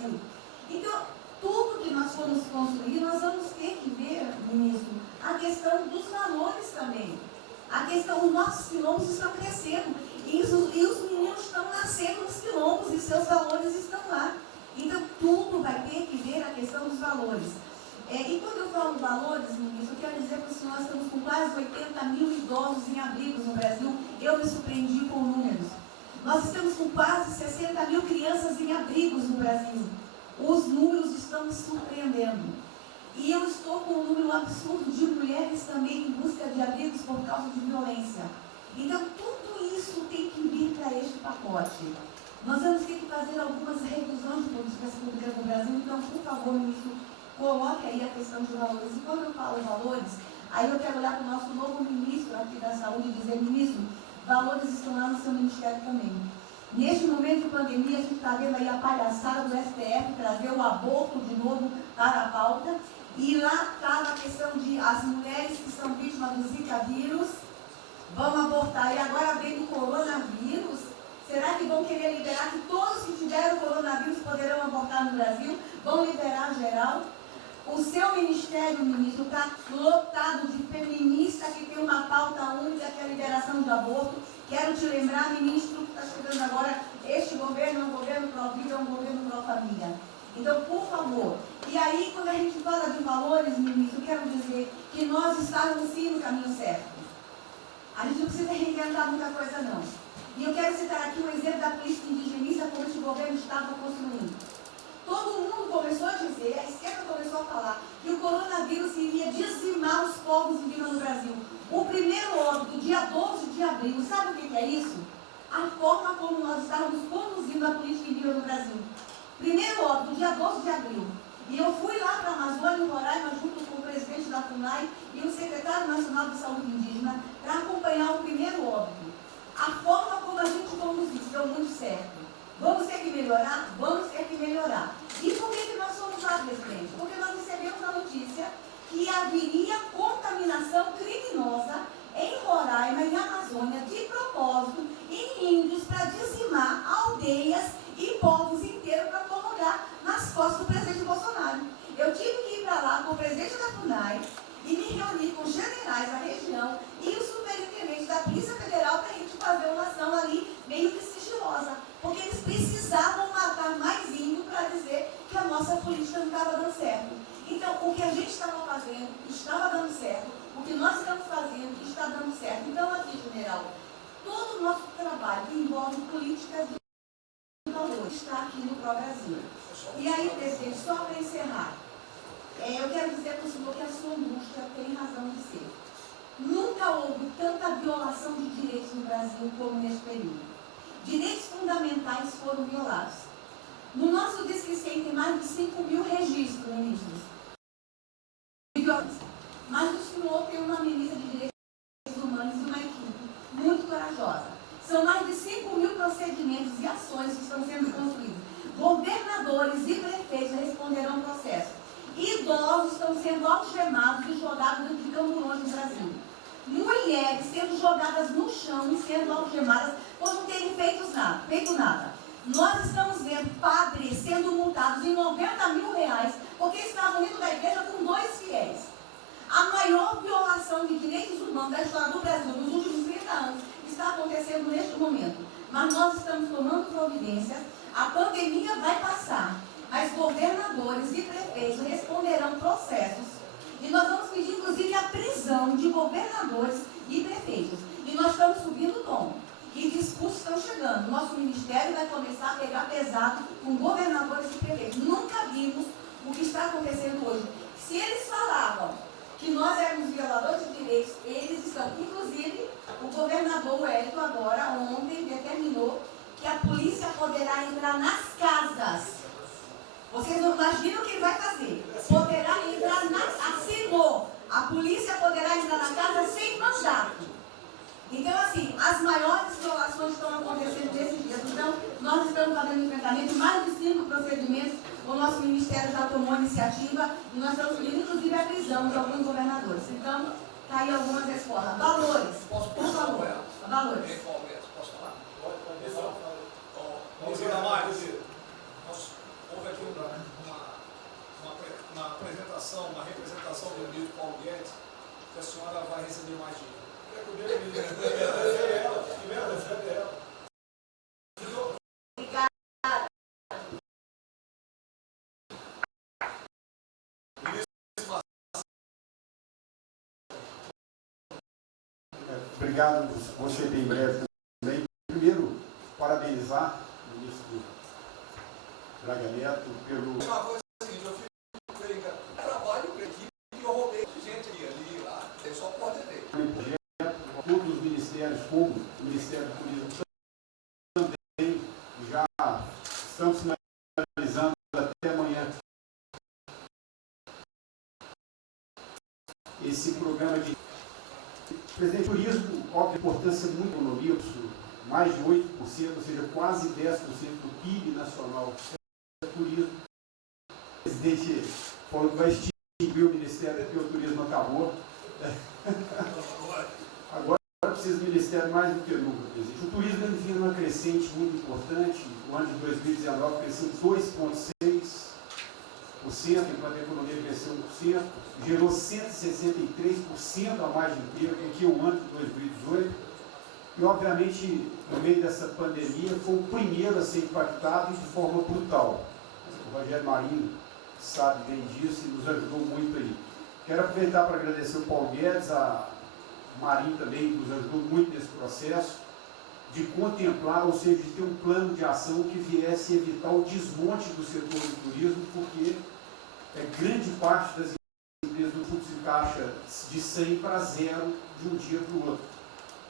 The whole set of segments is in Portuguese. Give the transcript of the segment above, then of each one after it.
Brasil. Então, tudo que nós formos construir, nós vamos ter que ver, ministro, a questão dos valores também. A questão, os nossos quilombos estão crescendo e os meninos estão nascendo nos quilombos e seus valores estão lá. Então, tudo vai ter que ver a questão dos valores. E quando eu falo valores, ministro, eu quero dizer para o senhor, nós estamos com quase 80 mil idosos em abrigos no Brasil. Eu me surpreendi com números. Nós estamos com quase 60 mil crianças em abrigos no Brasil. Os números estão me surpreendendo. E eu estou com um número absurdo de mulheres também em busca de abrigos por causa de violência. Então, tudo isso tem que vir para este pacote. Nós vamos ter que fazer algumas revisões de políticas públicas no Brasil. Então, por favor, ministro, coloque aí a questão de valores. E quando eu falo valores, aí eu quero olhar para o nosso novo ministro aqui da Saúde e dizer, ministro, valores estão lá no seu ministério também. Neste momento de pandemia, a gente está vendo aí a palhaçada do STF trazer o aborto de novo para a pauta. E lá está a questão de as mulheres que são vítimas do Zika vírus vão abortar. E agora vem do coronavírus. Será que vão querer liberar que todos que tiveram coronavírus poderão abortar no Brasil? Vão liberar geral? O seu ministério, ministro, está lotado de feminista que tem uma pauta única, que é a liberação do aborto. Quero te lembrar, ministro, que está chegando agora, este governo é um governo pró-vida, é um governo pró-família. Então, por favor. E aí, quando a gente fala de valores, ministro, quero dizer que nós estávamos sim no caminho certo. A gente não precisa reinventar muita coisa, não. E eu quero citar aqui um exemplo da política indigenista como este governo estava construindo. Todo mundo começou a dizer, a esquerda começou a falar, que o coronavírus iria dizimar os povos indígenas no Brasil. O primeiro óbito, dia 12 de abril, sabe o que é isso? A forma como nós estávamos conduzindo a política indígena no Brasil. Primeiro óbito, dia 12 de abril. E eu fui lá para a Amazônia, em Roraima, junto com o presidente da FUNAI e o secretário nacional de saúde indígena, para acompanhar o primeiro óbito. A forma como a gente conduziu deu muito certo. Vamos ter que melhorar? Vamos ter que melhorar. E por que nós fomos lá, presidente? Porque nós recebemos a notícia que haveria contaminação criminosa em Roraima e Amazônia, de propósito, em índios, para dizimar aldeias e povos inteiros para colocar nas costas do presidente Bolsonaro. Eu tive que ir para lá com o presidente da FUNAI e me reunir com os generais da região e o superintendente da Polícia Federal para a gente fazer uma ação ali meio que sigilosa, porque eles precisavam matar mais índio para dizer que a nossa política não estava dando certo. Então, o que a gente estava fazendo estava dando certo, o que nós estamos fazendo está dando certo. Então, aqui, general, todo o nosso trabalho que envolve políticas de valor está aqui no Pro-Brasil. E aí, presidente, só para encerrar, eu quero dizer para o senhor que a sua angústia tem razão de ser. Nunca houve tanta violação de direitos no Brasil como neste período. Direitos fundamentais foram violados. No nosso Disque 100 tem mais de 5 mil registros, ministros. Mas o senhor tem uma ministra de Direitos Humanos e uma equipe muito corajosa. São mais de 5 mil procedimentos e ações que estão sendo construídos. Governadores e prefeitos responderão processo. Idosos estão sendo algemados e jogados dentro de camburões no Brasil. Mulheres sendo jogadas no chão e sendo algemadas por não terem feito nada. Nós estamos vendo padres sendo multados em 90 mil reais porque estavam dentro da igreja com 2 fiéis. A maior violação de direitos humanos da história do Brasil nos últimos 30 anos está acontecendo neste momento. Mas nós estamos tomando providências, a pandemia vai passar, mas governadores e prefeitos responderão processos. E nós vamos pedir, inclusive, a prisão de governadores e prefeitos. E nós estamos subindo o tom. E discursos estão chegando. Nosso ministério vai começar a pegar pesado com governadores e prefeitos. Nunca vimos o que está acontecendo hoje. Se eles falavam que nós éramos violadores de direitos, eles estão. Inclusive, o governador Wellington agora, ontem, determinou que a polícia poderá entrar nas casas. Vocês não imaginam o que ele vai fazer. Poderá entrar assinou. A polícia poderá entrar na casa sem mandato. Então, assim, as maiores violações estão acontecendo nesses dias. Então, nós estamos fazendo enfrentamento de mais de 5 procedimentos. O nosso ministério já tomou a iniciativa e nós estamos pedindo, inclusive, a prisão de alguns governadores. Então, está aí algumas respostas. Valores. Por favor. Valores. Posso falar? Pode falar. Houve aqui participação, na representação do ministro Paulo Guedes, que a senhora vai receber mais dinheiro. Obrigado, vou ser bem breve também. Primeiro, parabenizar o ministro Braga Neto pelo... Uma coisa é a seguinte, eu fico trabalho com a equipe e eu roubei gente ali, lá, eu só coordenei. Todos os ministérios, como o Ministério do Turismo, também já estão finalizando até amanhã esse programa de... Presidente, turismo, óbvio, importância muito na economia, mais de 8%, ou seja, quase 10% do PIB nacional é turismo. O presidente falou que vai extinguir o Ministério porque o turismo acabou. Agora precisa do Ministério mais do que nunca, presidente. O turismo vinha numa crescente muito importante. O ano de 2019 cresceu 2,6%, enquanto a economia cresceu 1%, gerou 163% a mais de emprego do que o ano de 2018. E, obviamente, no meio dessa pandemia, foi o primeiro a ser impactado de forma brutal. O Rogério Marinho sabe bem disso e nos ajudou muito aí. Quero aproveitar para agradecer o Paulo Guedes, a Marinho também nos ajudou muito nesse processo, de contemplar, ou seja, de ter um plano de ação que viesse evitar o desmonte do setor do turismo, porque grande parte das empresas do fluxo de caixa de 100 para 0 de um dia para o outro.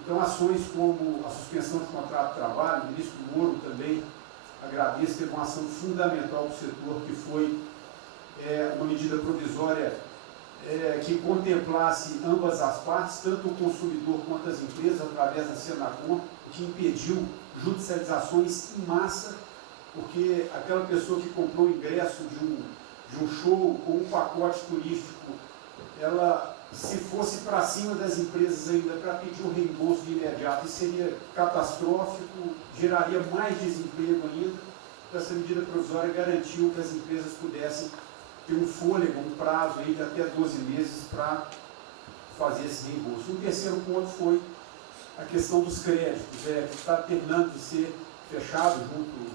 Então, ações como a suspensão do contrato de trabalho, o ministro Moro também agradeço, teve uma ação fundamental para o setor, que foi uma medida provisória que contemplasse ambas as partes, tanto o consumidor quanto as empresas, através da Senacom, que impediu judicializações em massa, porque aquela pessoa que comprou o ingresso de um show ou um pacote turístico, ela, se fosse para cima das empresas ainda para pedir o reembolso de imediato, isso seria catastrófico, geraria mais desemprego ainda. Então, essa medida provisória garantiu que as empresas pudessem ter um fôlego, um prazo aí de até 12 meses para fazer esse reembolso. Um terceiro ponto foi a questão dos créditos, que está terminando de ser fechado junto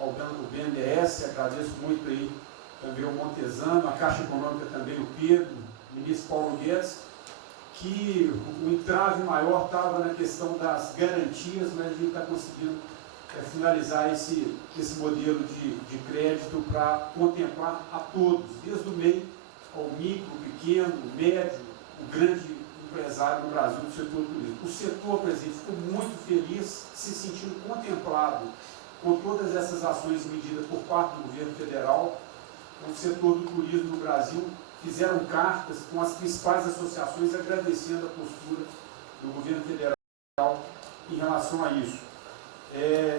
ao Banco BNDES. Agradeço muito aí também o Montesano, a Caixa Econômica também, o Pedro, o ministro Paulo Guedes, que o entrave maior estava na questão das garantias, mas a gente está conseguindo finalizar esse modelo de crédito para contemplar a todos, desde o MEI ao micro, pequeno, médio, o grande empresário no Brasil do setor turístico. O setor, presidente, ficou muito feliz, se sentindo contemplado com todas essas ações medidas por parte do governo federal. O setor do turismo no Brasil fizeram cartas com as principais associações agradecendo a postura do governo federal em relação a isso.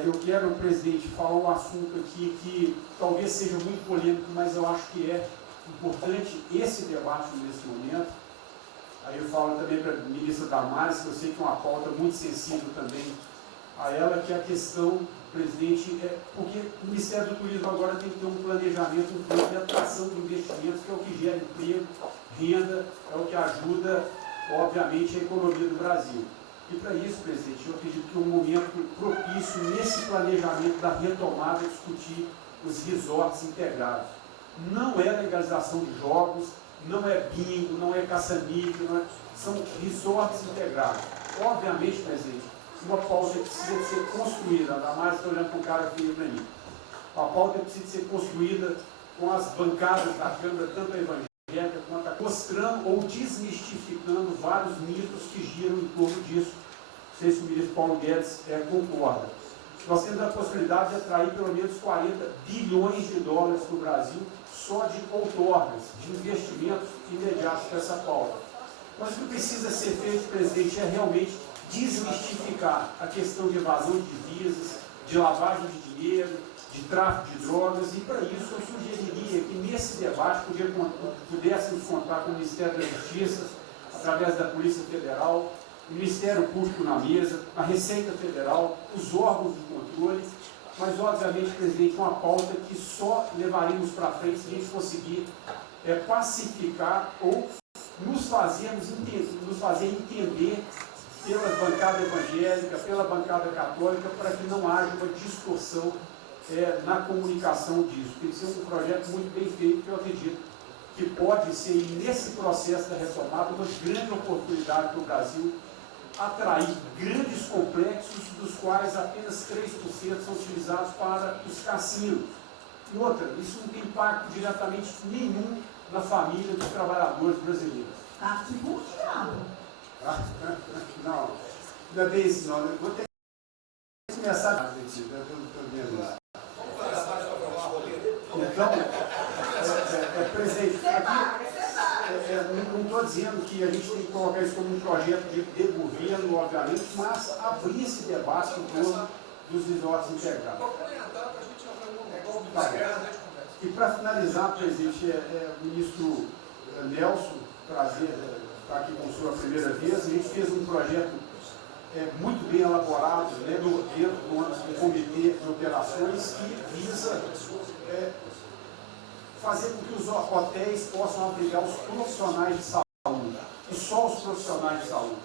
Eu quero, presidente, falar um assunto aqui que talvez seja muito polêmico, mas eu acho que é importante esse debate nesse momento. Aí eu falo também para a ministra Damares, que eu sei que é uma pauta muito sensível também a ela, que é a questão, presidente, porque o Ministério do Turismo agora tem que ter um planejamento, um plano de atração de investimentos, que é o que gera emprego, renda, é o que ajuda, obviamente, a economia do Brasil. E para isso, presidente, eu acredito que é um momento propício nesse planejamento da retomada discutir os resorts integrados. Não é legalização de jogos, não é bingo, não é caça-níquel, são resorts integrados. Obviamente, presidente, uma pauta que precisa ser construída, ainda mais estou olhando para o cara aqui para mim. A pauta precisa ser construída com as bancadas da Câmara, tanto a evangélica quanto a mostrando ou desmistificando vários mitos que giram em torno disso. Não sei se o ministro Paulo Guedes concorda. Nós temos a possibilidade de atrair pelo menos 40 bilhões de dólares para o Brasil só de outorgas, de investimentos imediatos para essa pauta. Mas o que precisa ser feito, presidente, é realmente desmistificar a questão de evasão de divisas, de lavagem de dinheiro, de tráfico de drogas, e para isso eu sugeriria que nesse debate pudéssemos contar com o Ministério da Justiça, através da Polícia Federal, o Ministério Público na mesa, a Receita Federal, os órgãos de controle, mas obviamente, presidente, uma pauta que só levaremos para frente se a gente conseguir pacificar ou nos fazer entender pela bancada evangélica, pela bancada católica, para que não haja uma distorção na comunicação disso. Tem que ser um projeto muito bem feito, que eu acredito que pode ser, nesse processo da retomada, uma grande oportunidade para o Brasil atrair grandes complexos, dos quais apenas 3% são utilizados para os cassinos. E outra, isso não tem impacto diretamente nenhum na família dos trabalhadores brasileiros. Tá tipo um diabo. Não, ainda bem isso não. Eu vou ter que começar a dizer, eu estou vendo isso. Então, presidente, aqui, não estou dizendo que a gente tem que colocar isso como um projeto de governo, obviamente, mas abrir esse debate em torno dos resorts integrados. Tá. E para finalizar, presidente, o ministro Nelson, prazer estar aqui com a sua primeira vez, a gente fez um projeto muito bem elaborado, né, dentro do comitê de operações, que visa fazer com que os hotéis possam abrigar os profissionais de saúde, e só os profissionais de saúde.